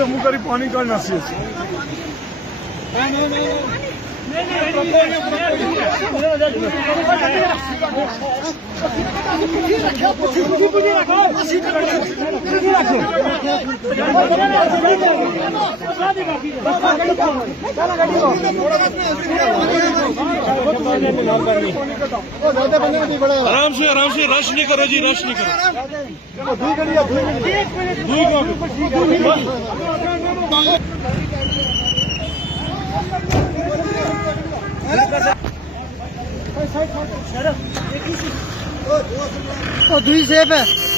मुंह करी पानी काढ़ना सी आराम से रश नहीं करो जी, रश नहीं करो। दुई सेफ है।